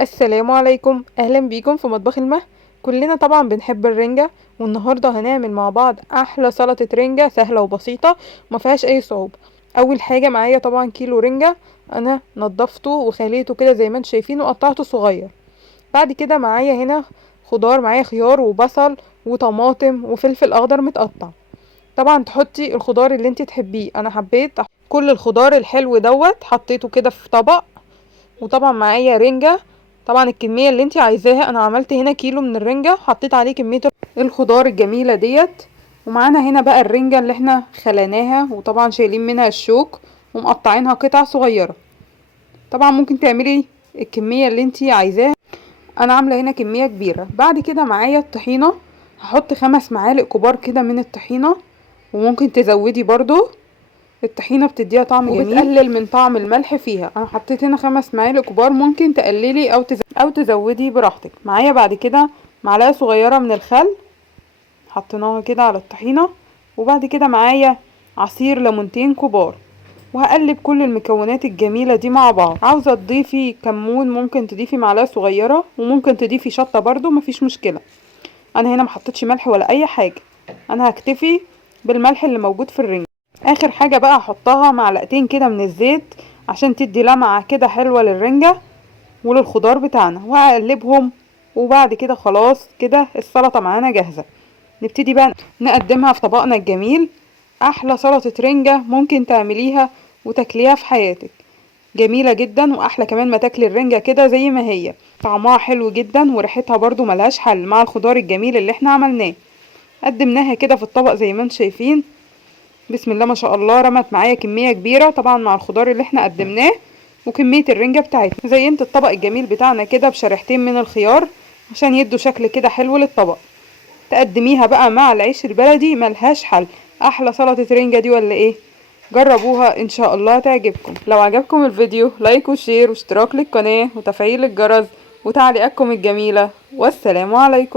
السلام عليكم، اهلا بيكم في مطبخ المه. كلنا طبعا بنحب الرنجة، والنهاردة هنعمل مع بعض احلى سلطة رنجة سهلة وبسيطة ما فيهاش اي صعوبة. اول حاجة معايا طبعا كيلو رنجة، انا نضفته وخليته كده زي ما انتم شايفين وقطعته صغير. بعد كده معايا هنا خضار، معايا خيار وبصل وطماطم وفلفل اخضر متقطع. طبعا تحطي الخضار اللي انت تحبيه، انا حبيت كل الخضار الحلو دوت حطيته كده في طبق. وطبعا معايا رنجة، طبعا الكمية اللي انت عايزاها. انا عملت هنا كيلو من الرنجة، حطيت عليه كمية الخضار الجميلة ديت. ومعانا هنا بقى الرنجة اللي احنا خليناها، وطبعا شايلين منها الشوك ومقطعينها قطع صغيرة. طبعا ممكن تعملي الكمية اللي انت عايزاها، انا عاملة هنا كمية كبيرة. بعد كده معايا الطحينة، هحط 5 معالق كبار كده من الطحينة، وممكن تزودي برضو، الطحينة بتديها طعم جميل وبتقلل من طعم الملح فيها. انا حطيت هنا 5 معالق كبار، ممكن تقللي او تزودي براحتك. معايا بعد كده معلقة صغيرة من الخل، حطيناها كده على الطحينة. وبعد كده معايا عصير ليمونتين كبار، وهقلب كل المكونات الجميلة دي مع بعض. عاوزة تضيفي كمون ممكن تضيفي معلقة صغيرة، وممكن تضيفي شطة برضو مفيش مشكلة. انا هنا محطتش ملح ولا اي حاجة، انا هكتفي بالملح اللي موجود في الرنجة. اخر حاجة بقى هحطها معلقتين كده من الزيت عشان تدي لمعة كده حلوة للرنجة وللخضار بتاعنا، وهقلبهم. وبعد كده خلاص كده السلطة معانا جاهزة. نبتدي بقى نقدمها في طبقنا الجميل. احلى سلطة رنجة ممكن تعمليها وتاكليها في حياتك، جميلة جدا. واحلى كمان ما تاكلي الرنجة كده زي ما هي، طعمها حلو جدا وريحتها برضو ملهاش حل مع الخضار الجميل اللي احنا عملناه. قدمناها كده في الطبق زي ما انتم شايفين. بسم الله ما شاء الله، رمت معايا كمية كبيرة طبعا مع الخضار اللي احنا قدمناه وكمية الرنجة بتاعتنا. زينت الطبق الجميل بتاعنا كده بشريحتين من الخيار عشان يدوا شكل كده حلو للطبق. تقدميها بقى مع العيش البلدي ملهاش حل. احلى سلطة رنجة دي ولا ايه؟ جربوها ان شاء الله تعجبكم. لو عجبكم الفيديو لايك وشير واشتراك للقناة وتفعيل الجرس وتعليقاتكم الجميلة، والسلام عليكم.